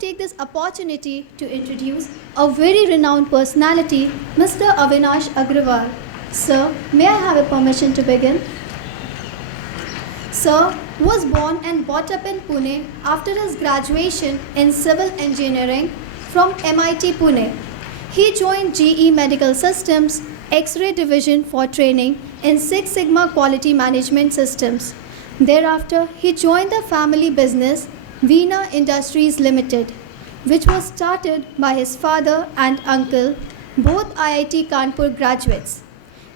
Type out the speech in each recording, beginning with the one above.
take this opportunity to introduce a very renowned personality, Mr. Avinash Agarwal. Sir, may I have a permission to begin? Sir was born and brought up in Pune after his graduation in civil engineering from MIT Pune. He joined GE Medical Systems X-ray division for training in Six Sigma quality management systems. Thereafter, he joined the family business Director-Veena Industries Ltd, which was started by his father and uncle, both IIT Kanpur graduates.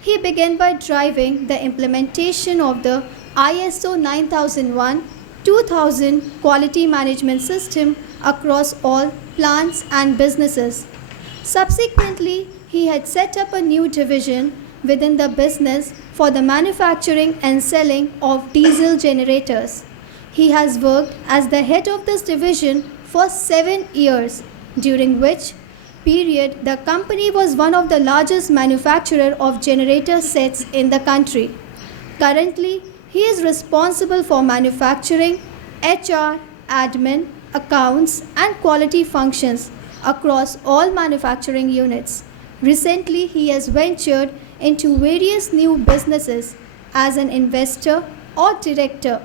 He began by driving the implementation of the ISO 9001-2000 quality management system across all plants and businesses. Subsequently, he had set up a new division within the business for the manufacturing and selling of diesel generators. He has worked as the head of this division for 7 years, during which period the company was one of the largest manufacturer of generator sets in the country. Currently, he is responsible for manufacturing, HR, admin, accounts and quality functions across all manufacturing units. Recently, he has ventured into various new businesses as an investor or director.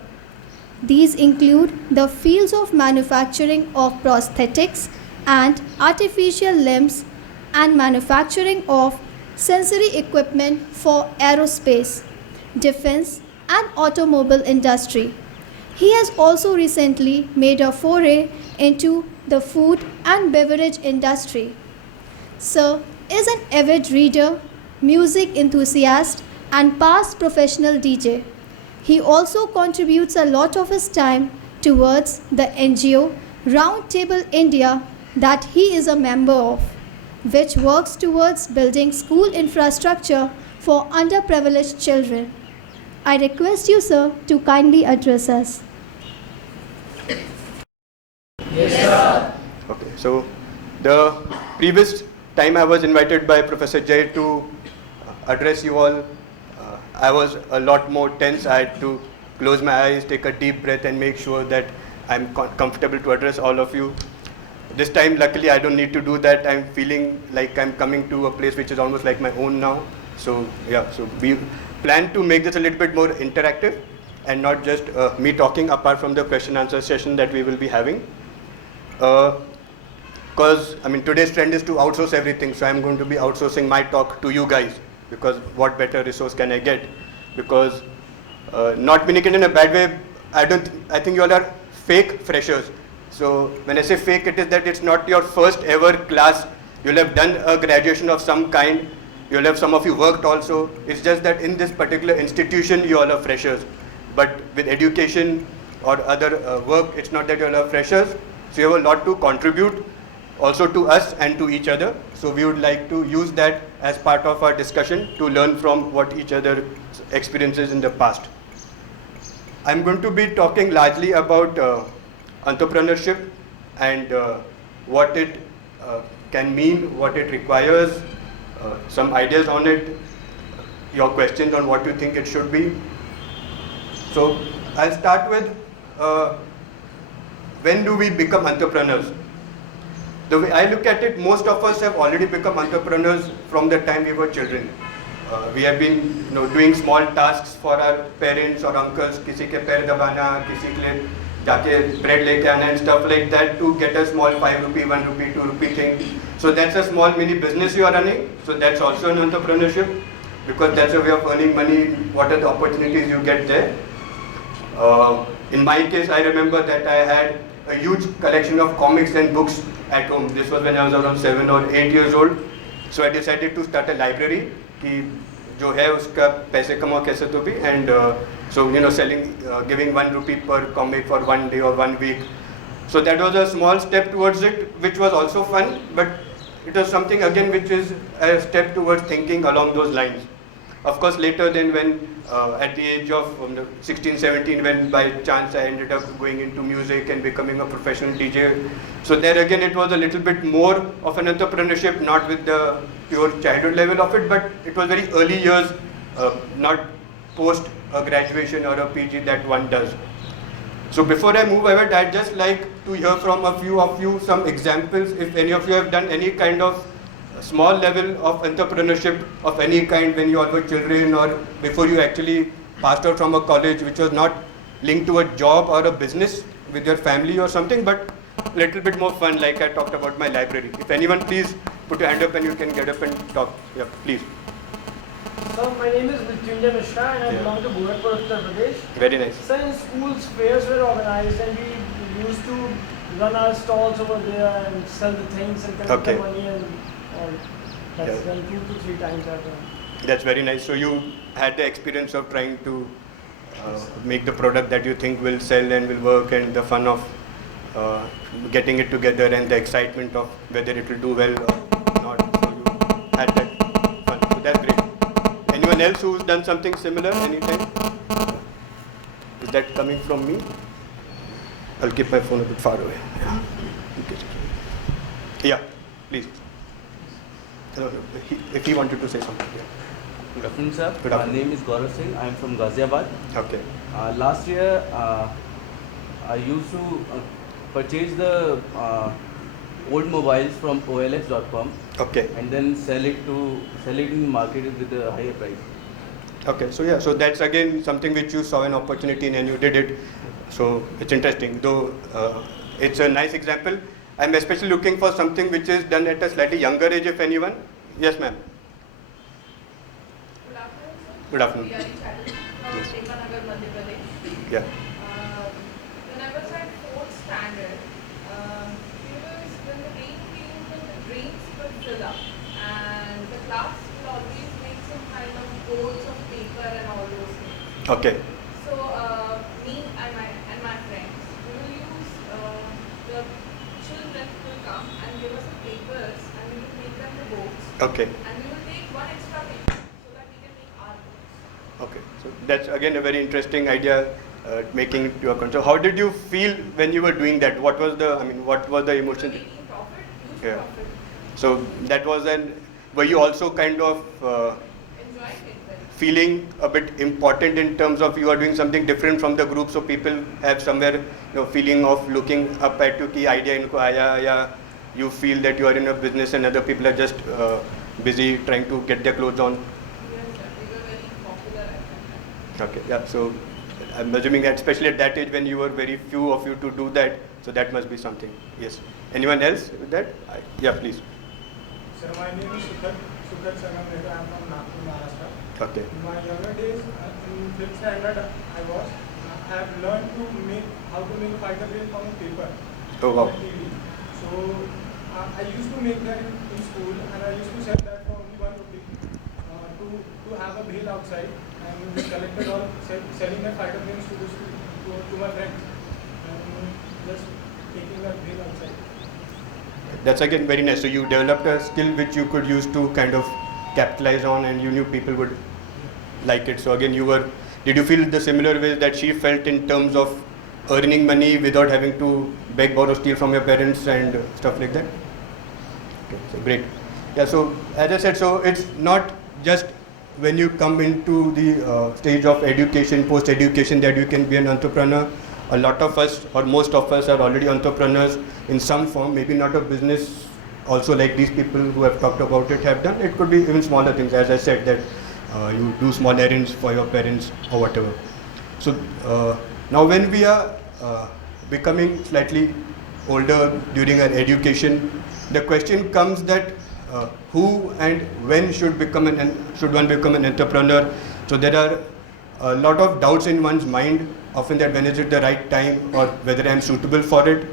These include the fields of manufacturing of prosthetics and artificial limbs and manufacturing of sensory equipment for aerospace, defense and automobile industry. He has also recently made a foray into the food and beverage industry. Sir is an avid reader, music enthusiast and past professional DJ. He also contributes a lot of his time towards the NGO Roundtable India that he is a member of, which works towards building school infrastructure for underprivileged children. I request you, sir, to kindly address us. Yes, sir. Okay, so the previous time I was invited by Professor Jay to address you all, I was a lot more tense. I had to close my eyes, take a deep breath and make sure that I'm comfortable to address all of you. This time, luckily, I don't need to do that. I'm feeling like I'm coming to a place which is almost like my own now. So yeah, so we plan to make this a little bit more interactive and not just me talking apart from the question answer session that we will be having. Because today's trend is to outsource everything, so I'm going to be outsourcing my talk to you guys, because what better resource can I get? Because not meaning it in a bad way, I think you all are fake freshers. So when I say fake, it is that it's not your first ever class. You'll have done a graduation of some kind. You'll have, some of you worked also. It's just that in this particular institution, you all are freshers. But with education or other work, it's not that you all are freshers. So you have a lot to contribute also to us and to each other. So we would like to use that as part of our discussion to learn from what each other experiences in the past. I'm going to be talking largely about entrepreneurship and what it can mean, what it requires, some ideas on it, your questions on what you think it should be. So I'll start with when do we become entrepreneurs? The way I look at it, most of us have already become entrepreneurs from the time we were children. We have been doing small tasks for our parents or uncles, किसी के पैर दबाना, किसी के लिए जाके bread लेके आना and stuff like that to get a small 5 rupee, 1 rupee, 2 rupee thing. So that's a small mini business you are running. So that's also an entrepreneurship, because that's a way of earning money. What are the opportunities you get there? In my case, I remember that I had a huge collection of comics and books at home. This was when I was around 7 or 8 years old. So I decided to start a library कि जो है उसका पैसे कमाओ कैसे तो भी, and so selling, giving 1 rupee per comic for 1 day or 1 week. So that was a small step towards it, which was also fun, but it was something again which is a step towards thinking along those lines. Of course, later then when at the age of 16, 17, when by chance I ended up going into music and becoming a professional DJ. So there again it was a little bit more of an entrepreneurship, not with the pure childhood level of it, but it was very early years, not post a graduation or a PG that one does. So before I move ahead, I'd just like to hear from a few of you some examples, if any of you have done any kind of small level of entrepreneurship of any kind when you all were children, or before you actually passed out from a college which was not linked to a job or a business with your family or something, but a little bit more fun, like I talked about my library. If anyone, please put your hand up and you can get up and talk. Yeah, please. So my name is Mr.Avinash and I belong to Gorakhpur, Uttar Pradesh. Very nice. So in schools, fairs were organized and we used to run our stalls over there and sell the things and collect the money and all. That's done 2 to 3 times I've done. That's very nice. So you had the experience of trying to make the product that you think will sell and will work, and the fun of getting it together and the excitement of whether it will do well or not. So you had that fun. So that's great. Anyone else who's done something similar anytime? Is that coming from me? I'll keep my phone a bit far away. Yeah, please. If he wanted to say something. Yeah. Good afternoon, sir. Good afternoon. My name is Gaurav Singh. I am from Ghaziabad. Okay. Last year, I used to purchase the old mobiles from OLX.com. Okay. And then sell it in the market with a higher price. Okay. So yeah. So that's again something which you saw an opportunity in and you did it. So it's interesting. Though it's a nice example. I'm especially looking for something which is done at a slightly younger age, if anyone. Yes, ma'am. Good afternoon. Yes. Yeah. When I was at 4th standard, when the rain came, the drains would fill up, and the class will always make some kind of boards of paper and all those things. Okay. So me and my friends, we will use the children will come and give us the papers, and we will make them the boards. Okay. And we will take one extra paper so that we can make our boards. Okay. So that's again a very interesting idea. Making it your control. How did you feel when you were doing that? What was the emotion? Making profit, huge Yeah. profit. So that was were you also kind of Enjoying it very much. feeling a bit important in terms of you are doing something different from the group, so people have somewhere feeling of looking up at you ki idea inko aaya, ya you feel that you are in a business and other people are just busy trying to get their clothes on. Yes, sir. We were very popular at that time. Okay, yeah. So I'm assuming that especially at that age when you were very few of you to do that, so that must be something. Yes. Anyone else with that? Yeah, please. Sir, my name is Sukhat Sangamneka. I am from Nagpur, Maharashtra. Okay. In my younger days, in 5th standard, I have learned how to make fighter plane from paper. Oh wow. So I used to make that in school, and I used to sell that for only 1 rupee to have a bale outside, and we collected all selling the fighter planes to my friends, and just taking that bale outside. That's again very nice. So you developed a skill which you could use to kind of capitalize on, and you knew people would like it. So again, did you feel the similar ways that she felt in terms of earning money without having to beg, borrow, steal from your parents and stuff like that? Okay, so great. Yeah, so as I said, so it's not just when you come into the stage of education, post-education, that you can be an entrepreneur. A lot of us, or most of us, are already entrepreneurs in some form, maybe not a business, also like these people who have talked about it have done. It could be even smaller things, as I said, that you do small errands for your parents or whatever. So now when we are becoming slightly older during our education, the question comes that who and when should one become an entrepreneur? So there are a lot of doubts in one's mind, often that when is it the right time or whether I am suitable for it.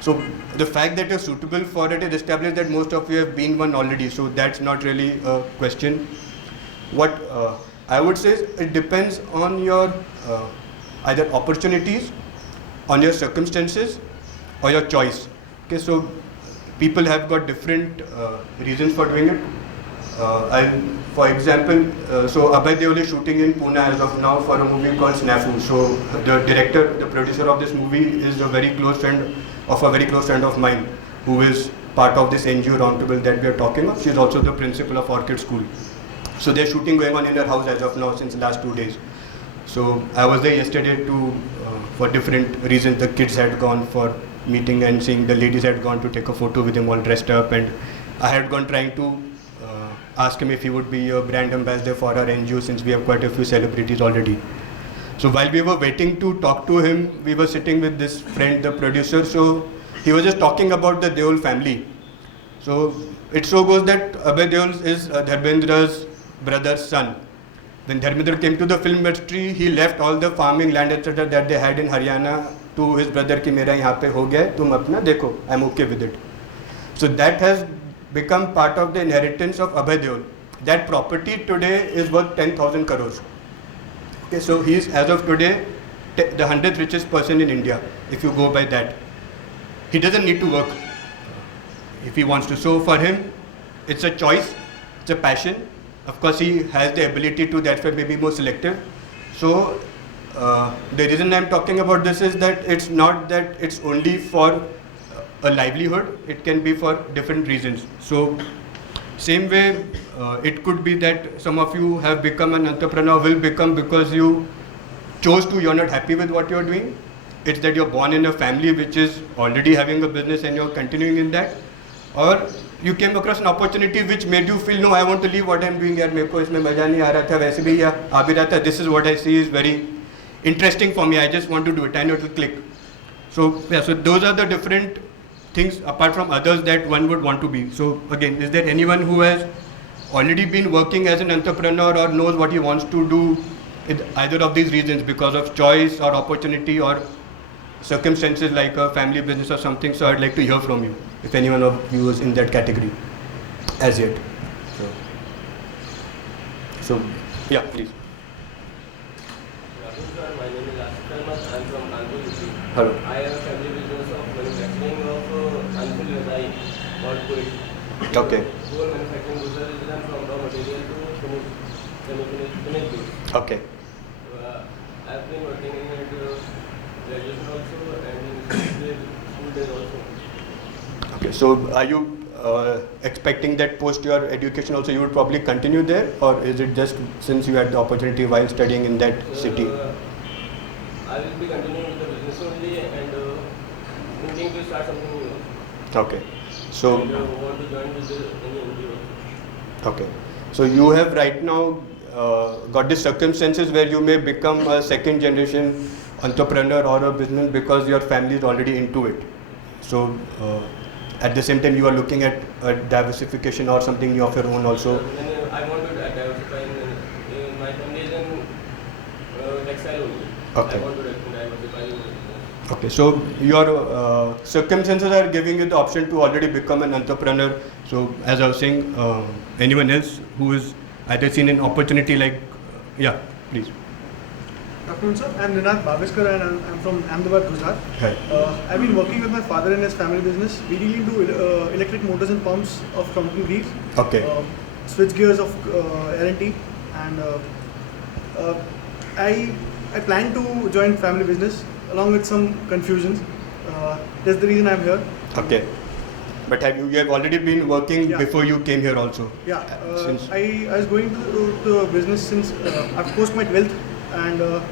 So the fact that you're suitable for it is established that most of you have been one already, so that's not really a question. What I would say is it depends on your either opportunities, on your circumstances, or your choice. Okay, so people have got different reasons for doing it. For example, so Abhay Deol is shooting in Pune as of now for a movie called Snafu. So the producer of this movie is a very close friend of mine, who is part of this NGO roundtable that we are talking of. She is also the principal of Orchid School. So there's shooting going on in her house as of now since the last 2 days. So I was there yesterday to for different reasons. The kids had gone for meeting and seeing the ladies had gone to take a photo with him all dressed up, and I had gone trying to ask him if he would be a brand ambassador for our NGO, since we have quite a few celebrities already. So while we were waiting to talk to him, we were sitting with this friend, the producer. So he was just talking about the Deol family. So it so goes that Abhay Deol is Dharmendra's brother's son. When Dharmendra came to the film industry, he left all the farming land etc. that they had in Haryana to his brother ki mera yahan pe ho gaya, tum apna dekho, I'm okay with it. So that has become part of the inheritance of Abhay Deol. That property today is worth 10,000 crores. Okay, so he is, as of today, the 100th richest person in India, if you go by that. He doesn't need to work if he wants to. So for him, it's a choice, it's a passion. Of course, he has the ability to, that's why maybe more selective. So the reason I'm talking about this is that it's not that it's only for a livelihood, it can be for different reasons. So same way, it could be that some of you have become an entrepreneur, will become because you chose to, you're not happy with what you're doing. It's that you're born in a family which is already having a business and you're continuing in that. Or you came across an opportunity which made you feel, no, I want to leave what I'm doing here. मेरे को इसमें मजा नहीं आ रहा था, वैसे भी या आ भी रहा था. This is what I see is very interesting for me. I just want to do it. I know it will click. So yeah, so those are the different things apart from others that one would want to be. So again, is there anyone who has already been working as an entrepreneur or knows what he wants to do with either of these reasons, because of choice or opportunity or circumstances like a family business or something? So I'd like to hear from you, if anyone of you is in that category as yet. So yeah, please. My name is Ashish. I'm from Kanpur, UP. Hello. I have a family business of manufacturing of unfilled Rasai called Puri. Okay. Whole manufacturing process is done from raw material to finished goods. Okay. I have been working in it graduation also and in school days also. Okay. So are you expecting that post your education also you would probably continue there, or is it just since you had the opportunity while studying in that city? I will be continuing with the business only and thinking to start something new. Okay. So And want to join with any NGO. okay. So you have right now got the circumstances where you may become a second generation entrepreneur or a businessman because your family is already into it. So at the same time you are looking at a diversification or something new of your own also. Then I want to diversify in my family is in textile only. Okay. I want to diversify in business. Okay, so your circumstances are giving you the option to already become an entrepreneur. So as I was saying, anyone else who is either seen an opportunity like, yeah, please. Good afternoon, sir. I'm Ninad Babiskar and I'm from Ahmedabad, Gujarat. Hi. I've been working with my father in his family business. We deal into electric motors and pumps of company breeds. Okay. Switch gears of L&T, and I plan to join family business along with some confusions. That's the reason I'm here. Okay. But you have already been working Yeah. before you came here also? Yeah, Since I was going to business since I've post my 12th, and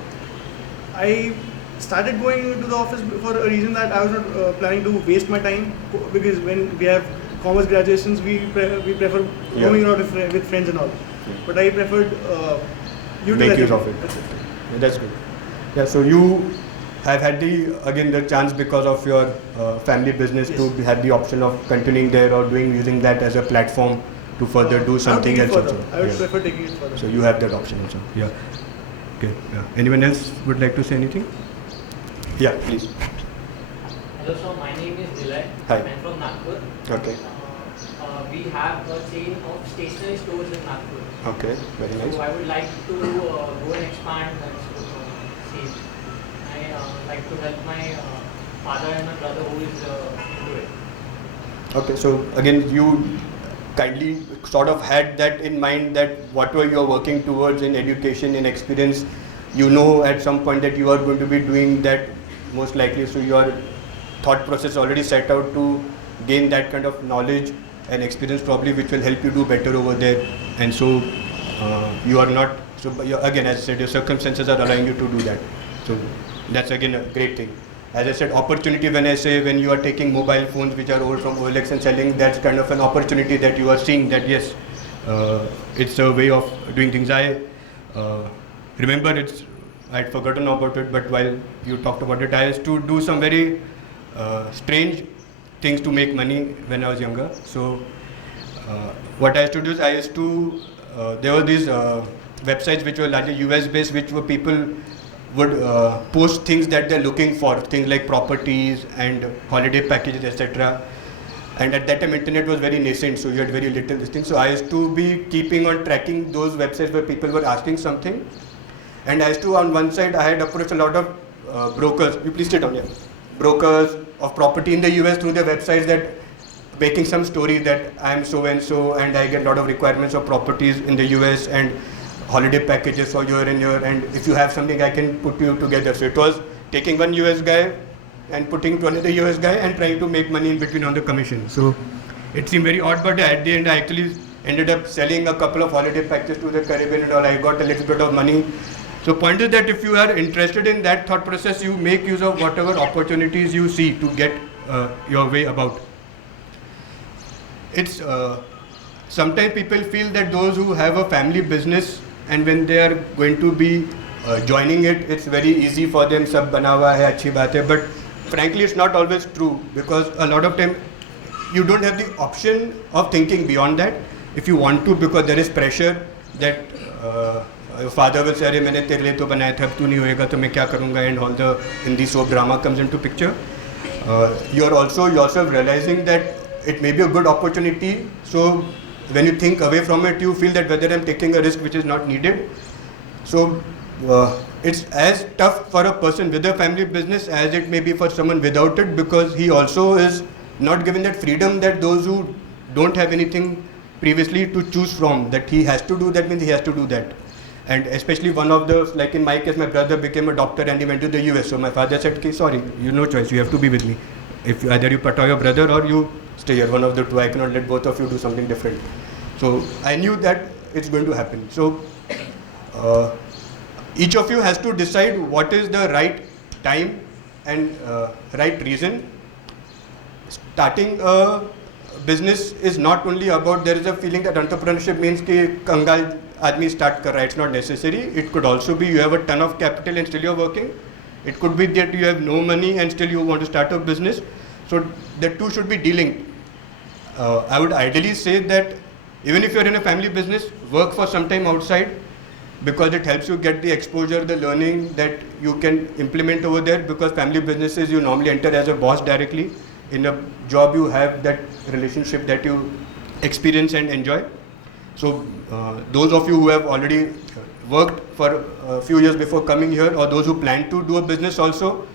I started going to the office for a reason that I was not planning to waste my time, because when we have commerce graduations, we prefer Yeah. going out with friends and all. But I preferred make use of it. That's it. Yeah, that's good. Yeah, so you have had the chance because of your family business Yes. to have the option of continuing there or using that as a platform to further do something else also. I would Yeah. prefer taking it further. So you have that option also. Yeah. Okay. Yeah. Anyone else would like to say anything? Yeah, please. Hello, sir. My name is Dilay. Hi. I'm from Nagpur. Okay. We have a chain of stationery stores in Nagpur. Okay. Very nice. So I would like to go and expand that chain. I like to help my father and my brother who is into it. Okay. So again, you kindly sort of had that in mind, that whatever you are working towards in education, in experience, you know at some point that you are going to be doing that most likely. So your thought process already set out to gain that kind of knowledge and experience probably, which will help you do better over there. And so you are not, so again, as I said, your circumstances are allowing you to do that. So That's again a great thing. As I said, opportunity, when I say when you are taking mobile phones which are old from OLX and selling, that's kind of an opportunity that you are seeing that yes, it's a way of doing things. I remember I'd forgotten about it, but while you talked about it, I used to do some very strange things to make money when I was younger. So what I used to do is there were these websites which were largely US based, which were people would post things that they're looking for, things like properties and holiday packages, etc. And at that time, internet was very nascent, so you had very little this thing. So I used to be keeping on tracking those websites where people were asking something. And I used to, on one side, I had approached a lot of brokers. You please sit down here. Brokers of property in the US through their websites that making some story that I'm so and so, and I get a lot of requirements of properties in the US and holiday packages for year and year, and if you have something I can put you together. So it was taking one US guy and putting to another US guy and trying to make money in between on the commission. So it seemed very odd, but at the end I actually ended up selling a couple of holiday packages to the Caribbean and all. I got a little bit of money. So point is that if you are interested in that thought process, you make use of whatever opportunities you see to get your way about. It's sometimes people feel that those who have a family business and when they are going to be joining it, it's very easy for them, sab bana hua hai, achhi baat hai. But frankly, it's not always true, because a lot of time you don't have the option of thinking beyond that if you want to, because there is pressure that your father will say, मैंने तेरे लिए तो बनाया था, अब तू नहीं होएगा तो मैं क्या करूँगा, and all the Hindi soap drama comes into picture. You are also yourself realizing that it may be a good opportunity. So when you think away from it, you feel that whether I'm taking a risk which is not needed. So it's as tough for a person with a family business as it may be for someone without it, because he also is not given that freedom that those who don't have anything previously to choose from, that he has to do that means he has to do that. And especially one of the, like in my case, my brother became a doctor and he went to the US. So my father said, okay, sorry, you no choice, you have to be with me. If either you pata your brother or you stay here, one of the two. I cannot let both of you do something different. So I knew that it's going to happen. So each of you has to decide what is the right time and right reason. Starting a business is not only about, there is a feeling that entrepreneurship means कि कंगाल आदमी start कर रहा है. It's not necessary. It could also be you have a ton of capital and still you're working. It could be that you have no money and still you want to start a business. So the two should be delinked. I would ideally say that even if you're in a family business, work for some time outside, because it helps you get the exposure, the learning that you can implement over there, because family businesses you normally enter as a boss directly. In a job you have that relationship that you experience and enjoy. So those of you who have already worked for a few years before coming here, or those who plan to do a business also,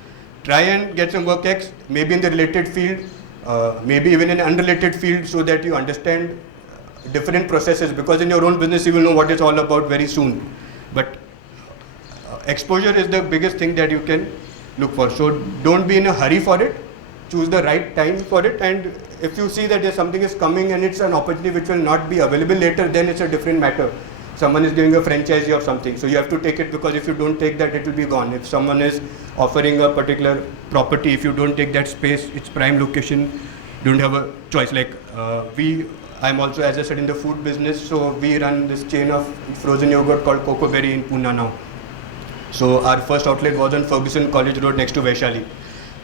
try and get some work X, maybe in the related field, maybe even in an unrelated field, so that you understand different processes, because in your own business you will know what it's all about very soon. But exposure is the biggest thing that you can look for. So don't be in a hurry for it. Choose the right time for it, and if you see that something is coming and it's an opportunity which will not be available later, then it's a different matter. Someone is giving a franchise or something, so you have to take it, because if you don't take that, it will be gone. If someone is offering a particular property, if you don't take that space, its prime location, you don't have a choice. Like I'm also, as I said, in the food business, so we run this chain of frozen yogurt called Coco Berry in Pune now. So our first outlet was on Ferguson College Road next to Vaishali.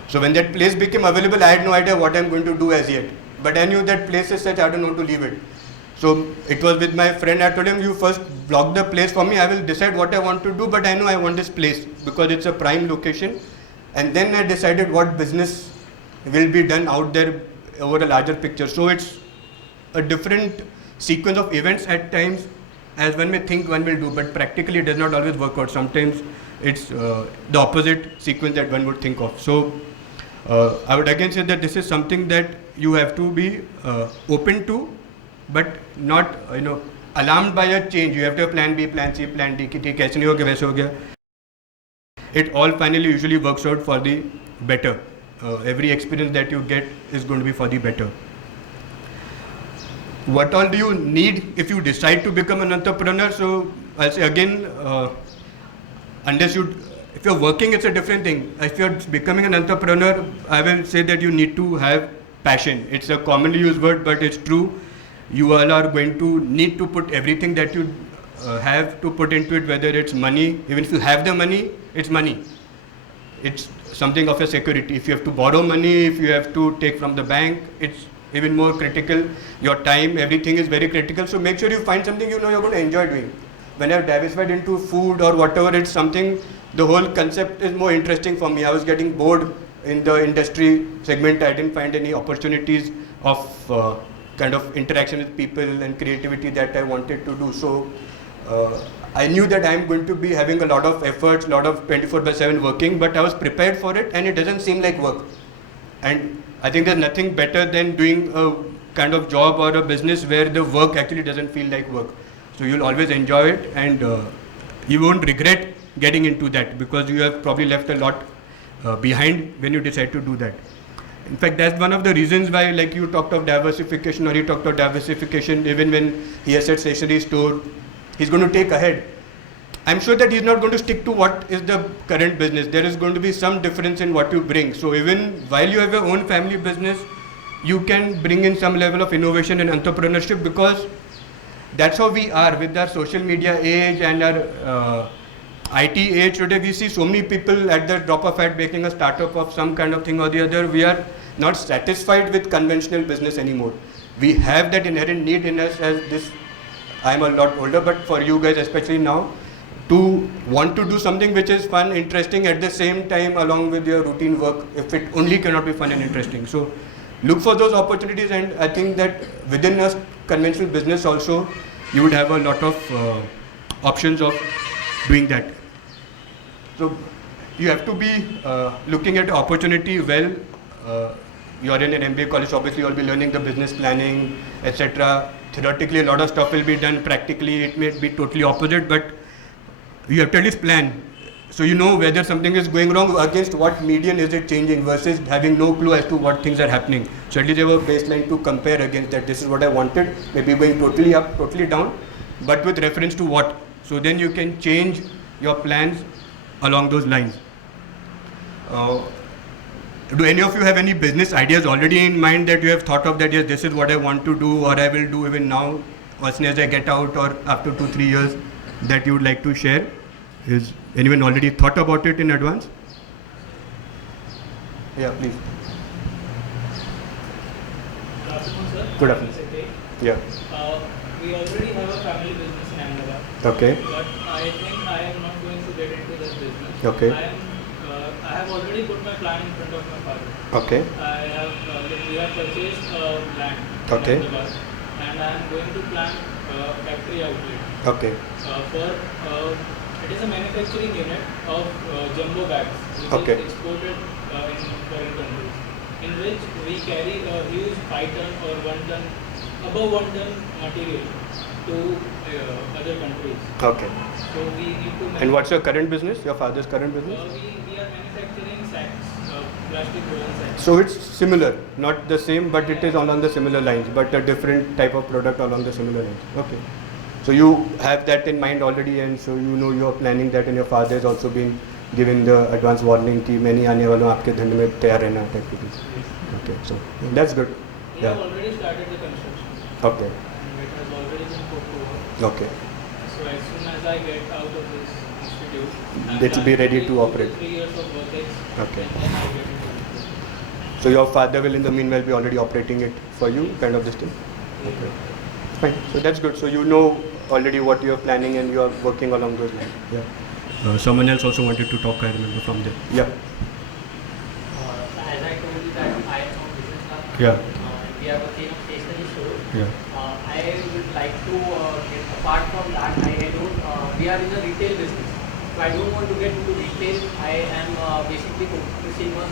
So when that place became available, I had no idea what I'm going to do as yet. But I knew that place is such, I don't know to leave it. So it was with my friend, I told him, you first block the place for me, I will decide what I want to do, but I know I want this place because it's a prime location. And then I decided what business will be done out there over a larger picture. So it's a different sequence of events at times as one may think one will do, but practically it does not always work out. Sometimes it's the opposite sequence that one would think of. So I would again say that this is something that you have to be open to, but not alarmed by a change. You have to have plan B, plan C, plan D. कि ठीक ऐसे नहीं हो गया वैसे हो गया. It all finally usually works out for the better. Every experience that you get is going to be for the better. What all do you need if you decide to become an entrepreneur? So I'll say again, unless you If you're working, it's a different thing. If you're becoming an entrepreneur, I will say that you need to have passion. It's a commonly used word, but it's true. You all are going to need to put everything that you have to put into it, whether it's money. Even if you have the money, it's money. It's something of a security. If you have to borrow money, if you have to take from the bank, it's even more critical. Your time, everything is very critical. So make sure you find something you know you're going to enjoy doing. When I've diversified into food or whatever, it's something, the whole concept is more interesting for me. I was getting bored in the industry segment. I didn't find any opportunities of kind of interaction with people and creativity that I wanted to do. So I knew that I'm going to be having a lot of efforts, a lot of 24/7 working, but I was prepared for it, and it doesn't seem like work. And I think there's nothing better than doing a kind of job or a business where the work actually doesn't feel like work. So you'll always enjoy it, and you won't regret getting into that, because you have probably left a lot behind when you decide to do that. In fact, that's one of the reasons why, like you talked of diversification, or he talked of diversification, even when he has said stationery store, he's going to take ahead. I'm sure that he's not going to stick to what is the current business. There is going to be some difference in what you bring. So even while you have your own family business, you can bring in some level of innovation and entrepreneurship, because that's how we are with our social media age and our IT age. Today we see so many people at the drop of hat making a startup of some kind of thing or the other. We are not satisfied with conventional business anymore. We have that inherent need in us as this. I'm a lot older, but for you guys, especially now, to want to do something which is fun, interesting at the same time along with your routine work, if it only cannot be fun and interesting. So look for those opportunities, and I think that within a conventional business also, you would have a lot of options of doing that. So you have to be looking at opportunity well. You're in an MBA college, obviously you'll be learning the business planning, etc. Theoretically, a lot of stuff will be done. Practically, it may be totally opposite, but you have to at least plan. So you know whether something is going wrong, against what median is it changing, versus having no clue as to what things are happening. So at least you have a baseline to compare against, that this is what I wanted, maybe going totally up, totally down, but with reference to what. So then you can change your plans along those lines. Do any of you have any business ideas already in mind that you have thought of, that yes, this is what I want to do, or I will do even now, as soon as I get out, or after 2-3 years, that you would like to share? Is anyone already thought about it in advance? Yeah, please. Good afternoon, sir. Good afternoon. Yeah. We already have a family business in Ahmedabad. Okay. But I think I am not going to get into this business. Okay. I have already put my plan in front of my father. Okay. We have purchased land Okay. in Ahmedabad, and I am going to plan factory outlet. Okay. It is a manufacturing unit of jumbo bags, which Okay. is exported in foreign countries, in which we carry a huge 5 ton or 1 ton, above 1 ton material to other countries. Okay. So we need to. And what's your current business? Your father's current business? We are manufacturing sacks, plastic woven sacks. So it's similar, not the same, but it is along the similar lines, but a different type of product along the similar lines. Okay. So you have that in mind already, and so you know you are planning that, and your father has also been given the advance warning कि मैं नहीं आने वाला हूँ, आपके धंधे में तैयार रहना type of thing. Okay, so that's good. We have already started the construction. Okay. And it has already been put to work. Okay. So as soon as I get out of this institute, It will be ready to operate. 3 years of work ex, Okay. and then I get into it. So your father will in the meanwhile be already operating it for you, kind of this thing? Okay. Fine. So that's good. So you know already what you are planning, and you are working along those lines. Yeah. Someone else also wanted to talk, I remember, from there. Yeah. As I told you that I am from business class. Yeah. We have a chain of stationery store. Yeah. I would like to get apart from that. I don't. We are in a retail business, so I don't want to get into retail. I am basically focusing on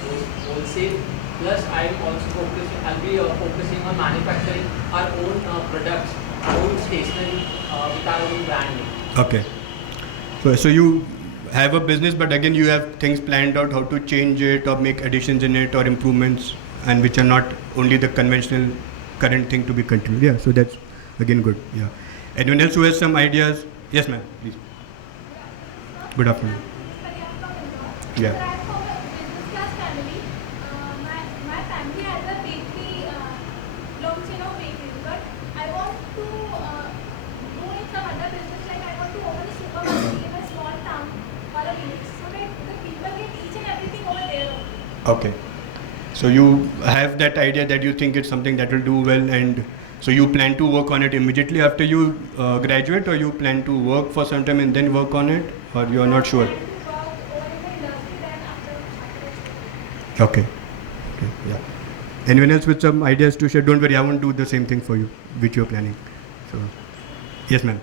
wholesale. Plus, I am also focusing. I'll be focusing on manufacturing our own products, our own stationery with our own brand name. Okay. So you have a business, but again you have things planned out how to change it or make additions in it or improvements, and which are not only the conventional current thing to be continued. Yeah. So that's again good. Yeah. Anyone else who has some ideas? Yes, ma'am. Please. Good afternoon. Yeah. So I'm from a business class family. My family has a bakery, belongs in a bakery, but I want to do in some other business, like I want to open a supermarket in a small town or a village, so that the people get each and everything over there only. Okay. So you have that idea that you think it's something that will do well, and so you plan to work on it immediately after you graduate, or you plan to work for some time and then work on it, or you are not sure? I plan to work over in the industry, then after Okay. Okay. Yeah. Anyone else with some ideas to share? Don't worry, I won't do the same thing for you, which you're planning. So, yes, ma'am.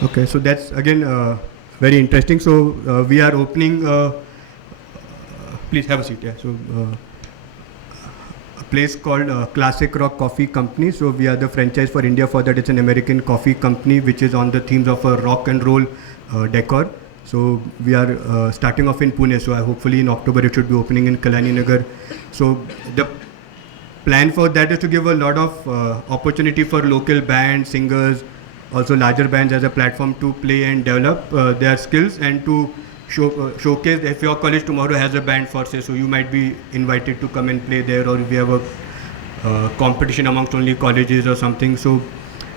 Okay, so that's again very interesting. So we are opening. Please have a seat. Yeah. So a place called Classic Rock Coffee Company. So we are the franchise for India for that. It's an American coffee company which is on the themes of a rock and roll decor. So we are starting off in Pune. So hopefully in October it should be opening in Kalani Nagar. So the plan for that is to give a lot of opportunity for local bands, singers, also larger bands as a platform to play and develop their skills, and to showcase if your college tomorrow has a band for say, so you might be invited to come and play there, or if we have a competition amongst only colleges or something. So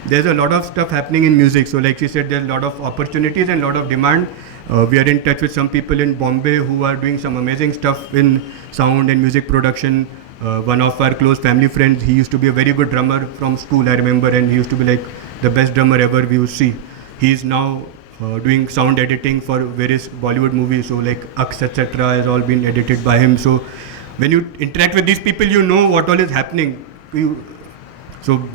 there's a lot of stuff happening in music. So like she said, there's a lot of opportunities and a lot of demand. We are in touch with some people in Bombay who are doing some amazing stuff in sound and music production. One of our close family friends, he used to be a very good drummer from school, I remember, and he used to be like the best drummer ever we would see. He's now doing sound editing for various Bollywood movies, so like Aks, etc. has all been edited by him. So when you interact with these people, you know what all is happening. So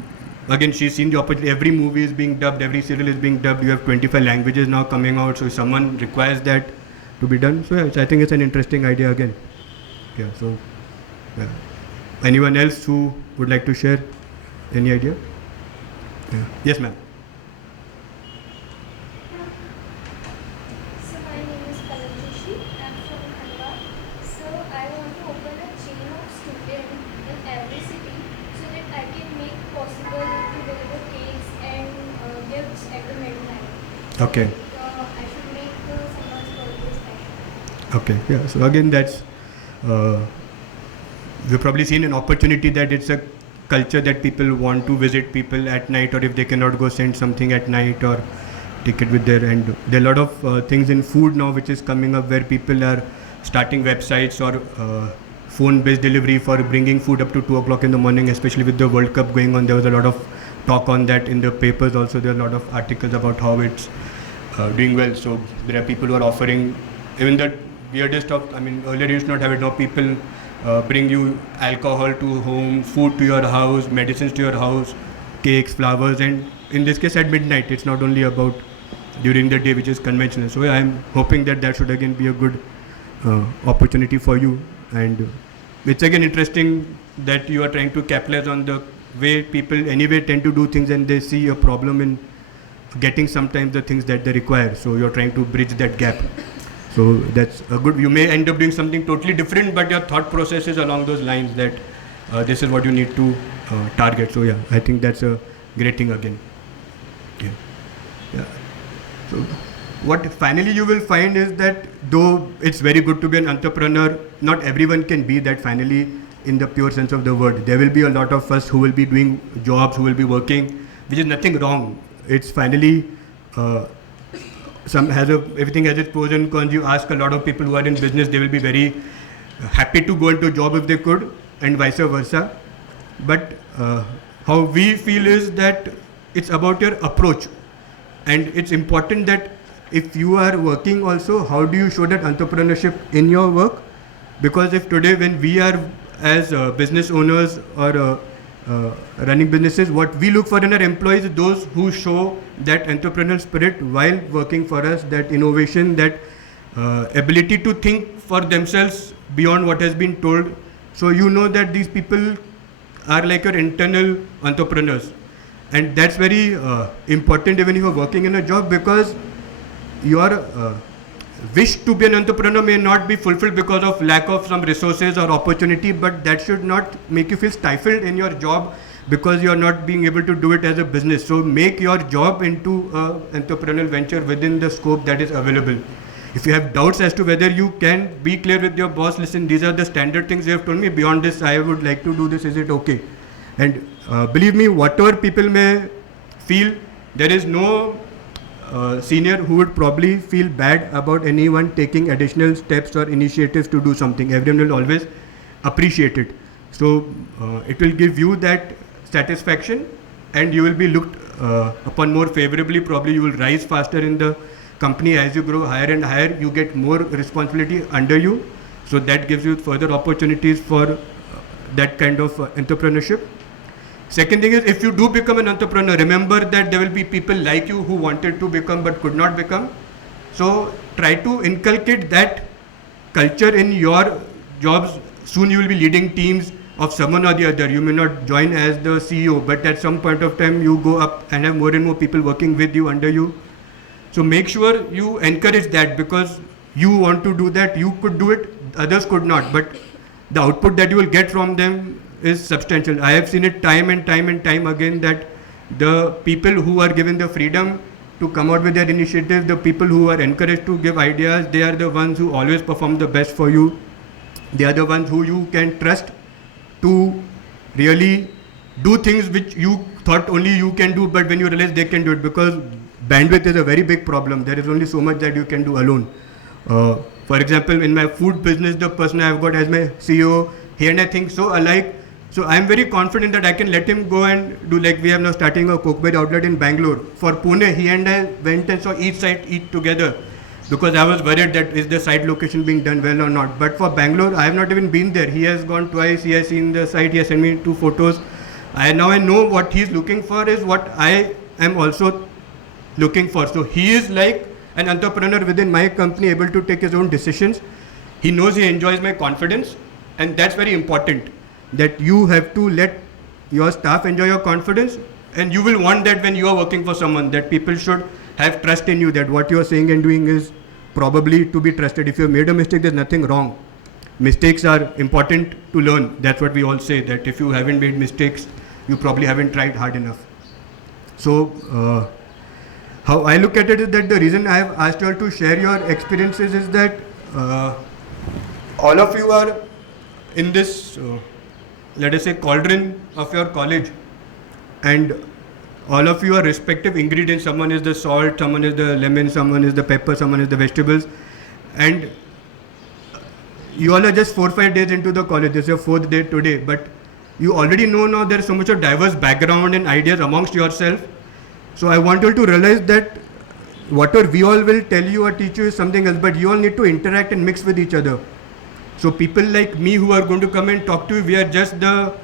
again, she's seen the opportunity. Every movie is being dubbed, every serial is being dubbed. You have 25 languages now coming out, so if someone requires that to be done, so yeah, I think it's an interesting idea again. Yeah, so yeah. Anyone else who would like to share any idea? Yeah. Yes, ma'am. So my name is Palanjishi. I'm from Khandwa. So I want to open a chain of students in every city so that I can make possible to deliver cakes and gifts at the midnight. Okay. I should make someone's birthday special. Okay. Yeah. So again, that's we've probably seen an opportunity that it's a culture that people want to visit people at night, or if they cannot go, send something at night or take it with their. And there are a lot of things in food now which is coming up where people are starting websites or phone-based delivery for bringing food up to 2 o'clock in the morning, especially with the World Cup going on. There was a lot of talk on that in the papers also. There are a lot of articles about how it's doing well. So there are people who are offering even the weirdest stuff. I mean, earlier you used to not have it. Now people bring you alcohol to home, food to your house, medicines to your house, cakes, flowers, and in this case at midnight. It's not only about during the day, which is conventional. So I'm hoping that that should again be a good opportunity for you, and it's again interesting that you are trying to capitalize on the way people anyway tend to do things, and they see a problem in getting sometimes the things that they require. So you're trying to bridge that gap. So that's a good. You may end up doing something totally different, but your thought process is along those lines that this is what you need to target. So yeah, I think that's a great thing again. Yeah. Yeah. So what finally you will find is that though it's very good to be an entrepreneur, not everyone can be that finally in the pure sense of the word. There will be a lot of us who will be doing jobs, who will be working, which is nothing wrong. It's finally everything has its pros and cons. You ask a lot of people who are in business, they will be very happy to go into a job if they could, and vice versa. But how we feel is that it's about your approach, and it's important that if you are working also, how do you show that entrepreneurship in your work? Because if today when we are as business owners or running businesses, what we look for in our employees is those who show that entrepreneurial spirit while working for us, that innovation, that ability to think for themselves beyond what has been told. So you know that these people are like your internal entrepreneurs, and that's very important even if you're working in a job, because your wish to be an entrepreneur may not be fulfilled because of lack of some resources or opportunity, but that should not make you feel stifled in your job because you are not being able to do it as a business. So make your job into an entrepreneurial venture within the scope that is available. If you have doubts as to whether you can, be clear with your boss. Listen, these are the standard things you have told me. Beyond this, I would like to do this. Is it okay? And believe me, whatever people may feel, there is no senior who would probably feel bad about anyone taking additional steps or initiatives to do something. Everyone will always appreciate it. So it will give you that satisfaction, and you will be looked upon more favorably. Probably you will rise faster in the company as you grow higher and higher. You get more responsibility under you, so that gives you further opportunities for that kind of entrepreneurship. Second thing is, if you do become an entrepreneur, remember that there will be people like you who wanted to become but could not become. So try to inculcate that culture in your jobs. Soon you will be leading teams of someone or the other. You may not join as the CEO, but at some point of time you go up and have more and more people working with you, under you. So make sure you encourage that, because you want to do that. You could do it, others could not, but the output that you will get from them is substantial. I have seen it time and time and time again that the people who are given the freedom to come out with their initiatives, the people who are encouraged to give ideas, they are the ones who always perform the best for you. They are the ones who you can trust to really do things which you thought only you can do, but when you realize they can do it, because bandwidth is a very big problem. There is only so much that you can do alone. For example, in my food business, the person I have got as my CEO, he and I think so alike. So I am very confident that I can let him go and do, like we have now starting a Cokeberry outlet in Bangalore. For Pune, he and I went and saw each site eat together, because I was worried that is the site location being done well or not. But for Bangalore, I have not even been there. He has gone twice, he has seen the site, he has sent me 2 photos. I know what he is looking for is what I am also looking for. So he is like an entrepreneur within my company, able to take his own decisions. He knows he enjoys my confidence, and that's very important, that you have to let your staff enjoy your confidence, and you will want that when you are working for someone, that people should have trust in you, that what you are saying and doing is probably to be trusted. If you have made a mistake, there's nothing wrong. Mistakes are important to learn. That's what we all say, that if you haven't made mistakes, you probably haven't tried hard enough. So how I look at it is that the reason I have asked you all to share your experiences is that all of you are in this let us say cauldron of your college, and all of you are respective ingredients. Someone is the salt, someone is the lemon, someone is the pepper, someone is the vegetables, and you all are just 4 or 5 days into the college. This is your 4th day today, but you already know now there is so much of diverse background and ideas amongst yourself. So I want you all to realize that whatever we all will tell you or teach you is something else, but you all need to interact and mix with each other. So people like me who are going to come and talk to you, we are just the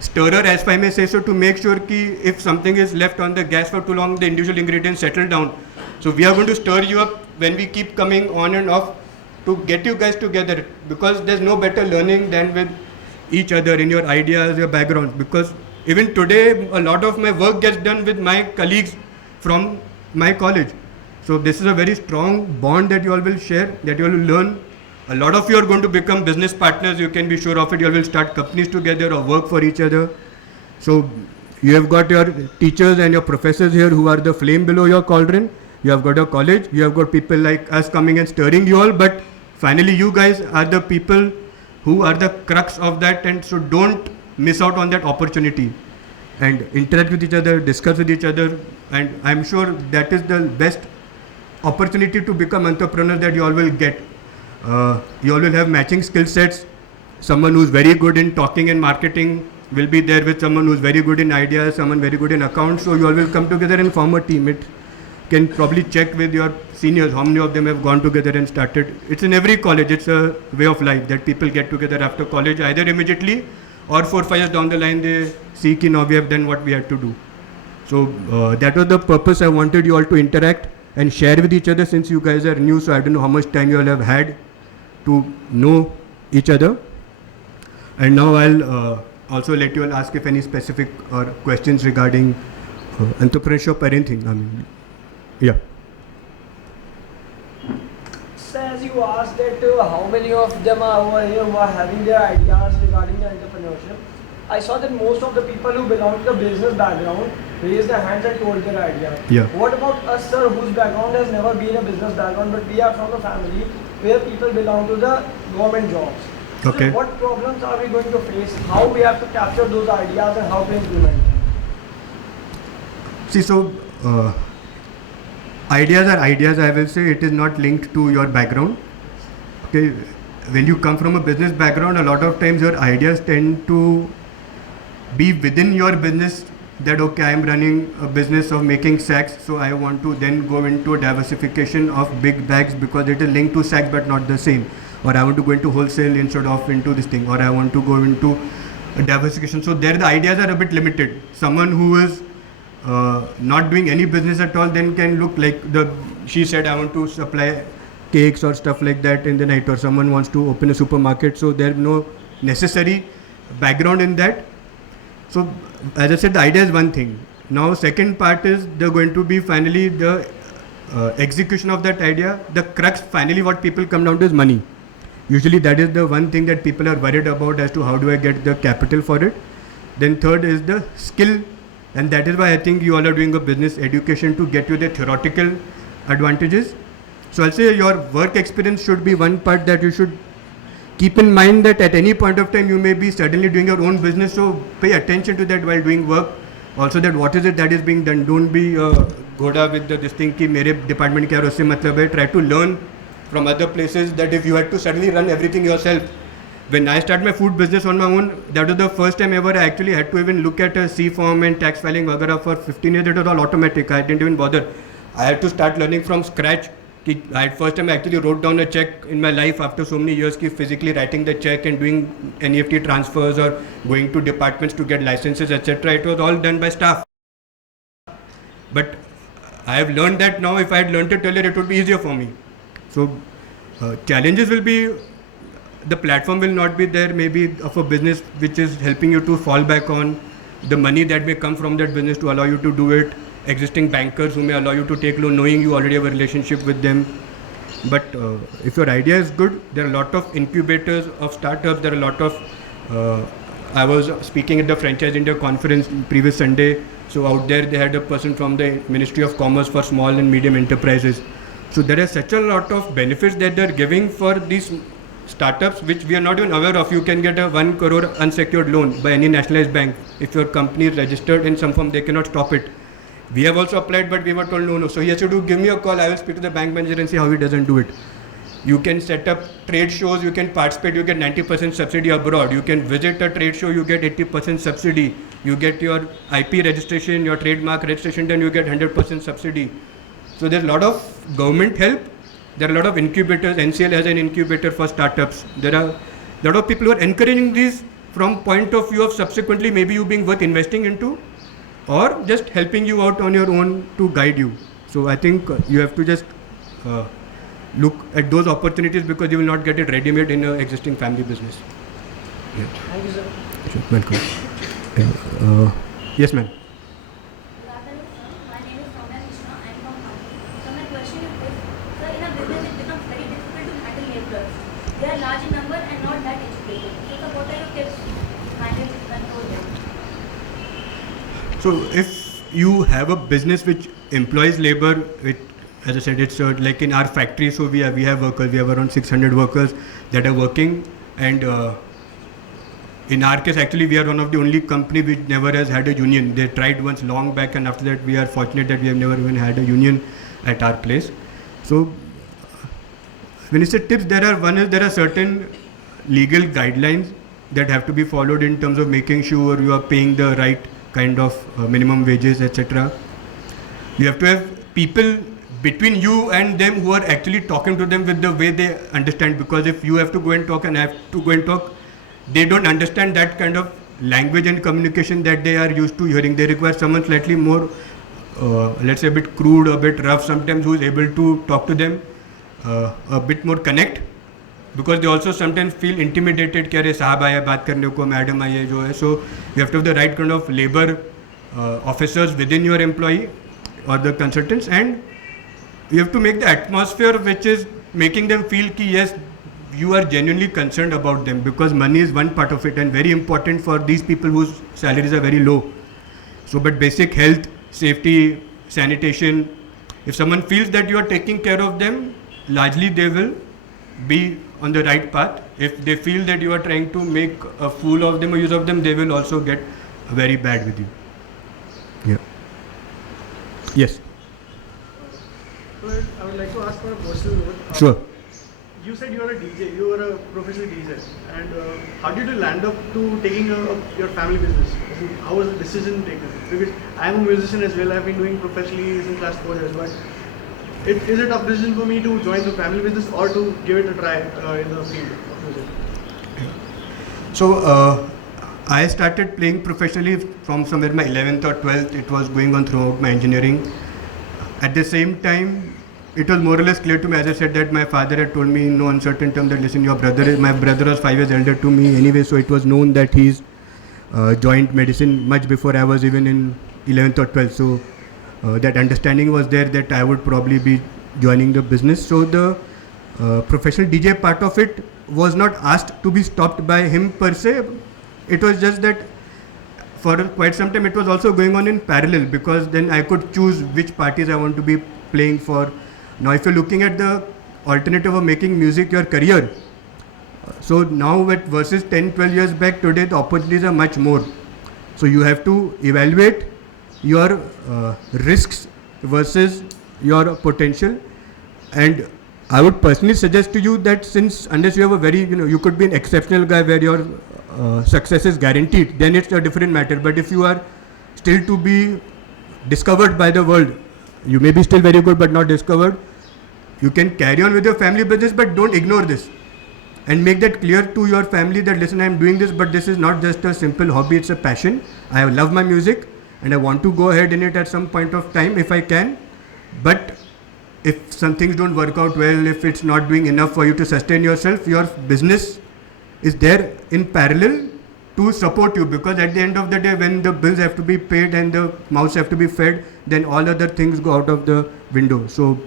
stirrer, as I may say so, to make sure ki if something is left on the gas for too long, the individual ingredients settle down. So we are going to stir you up when we keep coming on and off to get you guys together, because there's no better learning than with each other in your ideas, your backgrounds. Because even today, a lot of my work gets done with my colleagues from my college. So this is a very strong bond that you all will share, that you all will learn. A lot of you are going to become business partners, you can be sure of it. You all will start companies together or work for each other. So you have got your teachers and your professors here who are the flame below your cauldron. You have got your college, you have got people like us coming and stirring you all, but finally you guys are the people who are the crux of that, and so don't miss out on that opportunity, and interact with each other, discuss with each other, and I'm sure that is the best opportunity to become entrepreneur that you all will get. You all will have matching skill sets. Someone who's very good in talking and marketing will be there with someone who's very good in ideas, someone very good in accounts, so you all will come together and form a team. It can probably check with your seniors how many of them have gone together and started. It's in every college, it's a way of life that people get together after college, either immediately or 4 or 5 years down the line they see ki now we have done what we had to do. So that was the purpose. I wanted you all to interact and share with each other, since you guys are new, so I don't know how much time you all have had to know each other. And now I'll also let you all ask if any specific or questions regarding entrepreneurship or anything. I mean, yeah. how many of them are over here who are having their ideas regarding the entrepreneurship. I saw that most of the people who belong to the business background raised their hands and told their idea. Yeah. What about us, sir, whose background has never been a business background, but we are from a family where people belong to the government jobs. Okay. So what problems are we going to face? How we have to capture those ideas and how to implement them? See, so ideas are ideas. I will say it is not linked to your background. Okay, when you come from a business background, a lot of times your ideas tend to be within your business. That okay, I am running a business of making sacks, so I want to then go into a diversification of big bags because it is linked to sacks but not the same. Or I want to go into wholesale instead of into this thing. Or I want to go into a diversification. So there the ideas are a bit limited. Someone who is not doing any business at all then can look like she said I want to supply cakes or stuff like that in the night, or someone wants to open a supermarket, so there is no necessary background in that. So as I said, the idea is one thing. Now second part is they're going to be finally the execution of that idea. The crux finally what people come down to is money. Usually that is the one thing that people are worried about as to how do I get the capital for it. Then third is the skill, and that is why I think you all are doing a business education to get you the theoretical advantages. So I'll say your work experience should be one part that you should keep in mind, that at any point of time you may be suddenly doing your own business, so pay attention to that while doing work. Also that what is it that is being done. Don't be ghoda with this thing ki mere department kya usse matlab hai. Try to learn from other places, that if you had to suddenly run everything yourself. When I started my food business on my own, that was the first time ever I actually had to even look at a C form and tax filing vagara for 15 years. It was all automatic. I didn't even bother. I had to start learning from scratch. First time I actually wrote down a check in my life after so many years, physically writing the check and doing NEFT transfers or going to departments to get licenses, etc. It was all done by staff. But I have learned that now if I had learned it earlier, it would be easier for me. So challenges will be, the platform will not be there maybe of a business which is helping you to fall back on, the money that may come from that business to allow you to do it, existing bankers who may allow you to take loan knowing you already have a relationship with them. But if your idea is good, there are a lot of incubators of startups. There are a lot of I was speaking at the Franchise India conference previous Sunday, so out there they had a person from the Ministry of Commerce for small and medium enterprises. So there are such a lot of benefits that they're giving for these startups which we are not even aware of. You can get a 1 crore unsecured loan by any nationalized bank. If your company is registered in some form, they cannot stop it. We have also applied, but we were told no. So he has to give me a call. I will speak to the bank manager and see how he doesn't do it. You can set up trade shows, you can participate, you get 90% subsidy abroad. You can visit a trade show, you get 80% subsidy. You get your IP registration, your trademark registration, then you get 100% subsidy. So there's a lot of government help. There are a lot of incubators. NCL has an incubator for startups. There are a lot of people who are encouraging these from point of view of subsequently maybe you being worth investing into, or just helping you out on your own to guide you. So I think you have to just look at those opportunities, because you will not get it ready-made in an existing family business. Yeah. Thank you, sir. Sure. Welcome. Yes, ma'am. They are large in number and not that educated. So what are your tips to manage and control them? So if you have a business which employs labor, as I said, it's like in our factory, so we have workers, we have around 600 workers that are working, and in our case actually we are one of the only company which never has had a union. They tried once long back, and after that we are fortunate that we have never even had a union at our place. So when you say tips, there are certain legal guidelines that have to be followed in terms of making sure you are paying the right kind of minimum wages, etc. You have to have people between you and them who are actually talking to them with the way they understand, because if you have to go and talk and I have to go and talk, they don't understand that kind of language and communication that they are used to hearing. They require someone slightly more, let's say a bit crude, a bit rough sometimes, who is able to talk to them a bit more connect, because they also sometimes feel intimidated कि अरे साहब आया बात करने को, madam आई है जो है. So you have to have the right kind of labor officers within your employee or the consultants, and you have to make the atmosphere which is making them feel कि yes, you are genuinely concerned about them, because money is one part of it and very important for these people whose salaries are very low. So, but basic health, safety, sanitation, if someone feels that you are taking care of them, largely they will be on the right path. If they feel that you are trying to make a fool of them or use of them, they will also get very bad with you. Yeah. Yes. Well, I would like to ask for a personal note. Sure. You said you are a DJ, you are a professional DJ, and how did you land up to taking your family business? How was the decision taken? Because I am a musician as well, I have been doing professionally since last 4 years, but is it a tough decision for me to join the family business or to give it a try in the field of music? So, I started playing professionally from somewhere my 11th or 12th. It was going on throughout my engineering. At the same time, it was more or less clear to me, as I said, that my father had told me in no uncertain terms that, listen, my brother was 5 years elder to me anyway, so it was known that he's joined medicine much before I was even in 11th or 12th. So that understanding was there that I would probably be joining the business. So the professional DJ part of it was not asked to be stopped by him per se. It was just that for quite some time it was also going on in parallel, because then I could choose which parties I want to be playing for. Now, if you're looking at the alternative of making music your career, so now versus 10, 12 years back, today the opportunities are much more. So you have to evaluate your risks versus your potential. And I would personally suggest to you that unless you have a very, you could be an exceptional guy where your success is guaranteed, then it's a different matter. But if you are still to be discovered by the world, you may be still very good but not discovered, you can carry on with your family business, but don't ignore this. And make that clear to your family that, listen, I am doing this, but this is not just a simple hobby, it's a passion. I love my music and I want to go ahead in it at some point of time if I can. But if some things don't work out well, if it's not doing enough for you to sustain yourself, your business is there in parallel to support you, because at the end of the day, when the bills have to be paid and the mouths have to be fed, then all other things go out of the window. So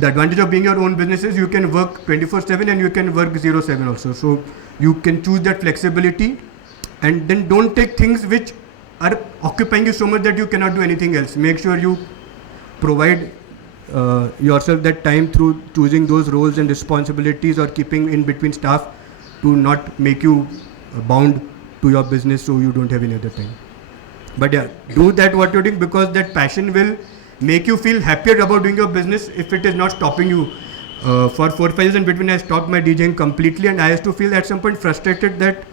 the advantage of being your own business is you can work 24/7 and you can work 0/7 also. So you can choose that flexibility, and then don't take things which are occupying you so much that you cannot do anything else. Make sure you provide yourself that time through choosing those roles and responsibilities or keeping in between staff to not make you bound to your business so you don't have any other time. But yeah, do that what you're doing, because that passion will make you feel happier about doing your business if it is not stopping you. For 4 5 years in between, I stopped my DJing completely, and I used to feel at some point frustrated that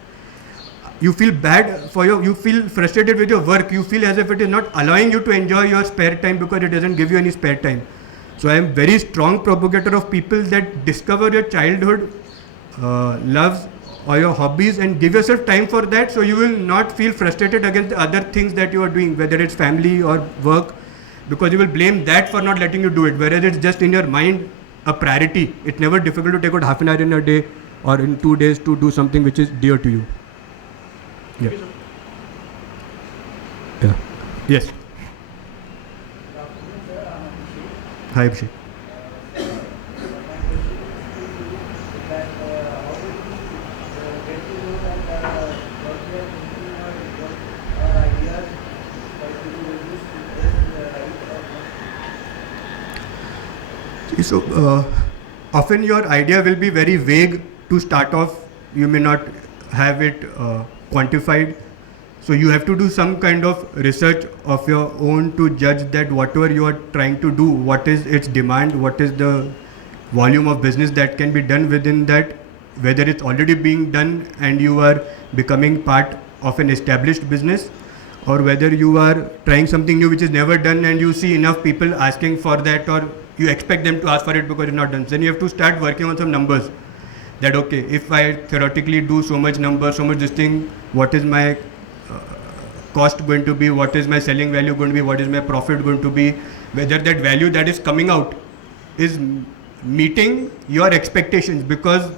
you feel bad you feel frustrated with your work. You feel as if it is not allowing you to enjoy your spare time because it doesn't give you any spare time. So I am very strong propagator of people that discover your childhood loves or your hobbies and give yourself time for that, so you will not feel frustrated against the other things that you are doing, whether it's family or work, because you will blame that for not letting you do it, whereas it's just in your mind a priority. It's never difficult to take out half an hour in a day or in 2 days to do something which is dear to you. Yeah. Yeah. Yes. Hi, Abhishek. So often your idea will be very vague to start off. You may not have it quantified. So you have to do some kind of research of your own to judge that whatever you are trying to do, what is its demand, what is the volume of business that can be done within that, whether it's already being done and you are becoming part of an established business, or whether you are trying something new which is never done and you see enough people asking for that, or you expect them to ask for it because it's not done. Then you have to start working on some numbers. That okay, if I theoretically do so much number, so much this thing, what is my cost going to be, what is my selling value going to be, what is my profit going to be, whether that value that is coming out is meeting your expectations. Because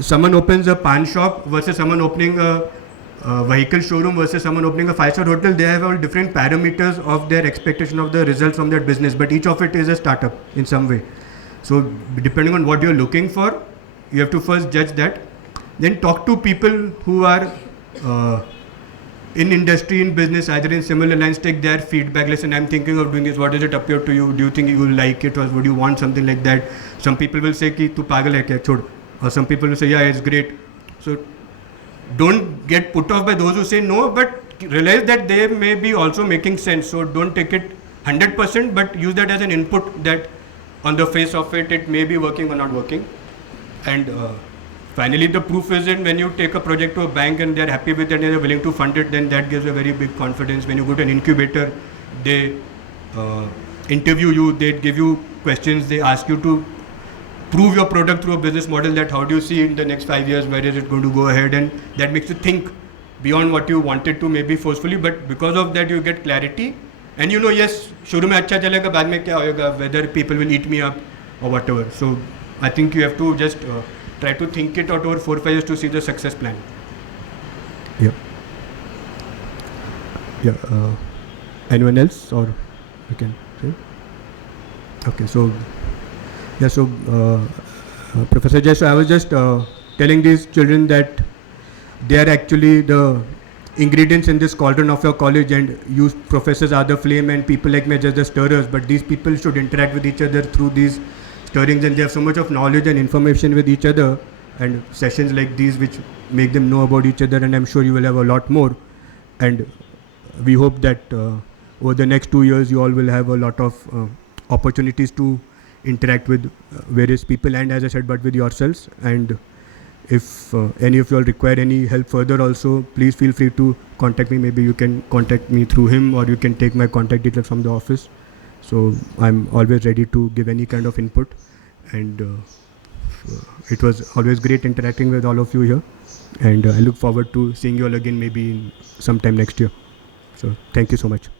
someone opens a pan shop versus someone opening a vehicle showroom versus someone opening a 5-star hotel, they have all different parameters of their expectation of the results from their business, but each of it is a startup in some way. So depending on what you're looking for, you have to first judge that. Then talk to people who are in industry, in business, either in similar lines. Take their feedback. Listen, I'm thinking of doing this. What does it appear to you? Do you think you will like it, or would you want something like that? Some people will say, "Ki tu pagal hai kya? Chhod." Or some people will say, "Yeah, it's great." So don't get put off by those who say no, but realize that they may be also making sense. So don't take it 100%, but use that as an input, that on the face of it, it may be working or not working. And finally, the proof is in when you take a project to a bank and they're happy with it and they're willing to fund it, then that gives a very big confidence. When you go to an incubator, they interview you, they give you questions, they ask you to prove your product through a business model, that how do you see in the next 5 years, where is it going to go ahead, and that makes you think beyond what you wanted to, maybe forcefully, but because of that you get clarity, and you know, yes, shuru mein acha chalega, baad mein kya hoega, whether people will eat me up or whatever. So I think you have to just try to think it out over 4-5 years to see the success plan. Yeah. Yeah. Anyone else, or you can say? Okay. So yeah. So Professor Jay, so I was just telling these children that they are actually the ingredients in this cauldron of your college, and you professors are the flame, and people like me are just the stirrers. But these people should interact with each other through these stirrings, and they have so much of knowledge and information with each other, and sessions like these which make them know about each other, and I'm sure you will have a lot more. And we hope that over the next 2 years you all will have a lot of opportunities to interact with various people, and as I said, but with yourselves. And if any of you all require any help further also, please feel free to contact me. Maybe you can contact me through him, or you can take my contact details from the office. So I'm always ready to give any kind of input, and it was always great interacting with all of you here, and I look forward to seeing you all again maybe sometime next year. So thank you so much.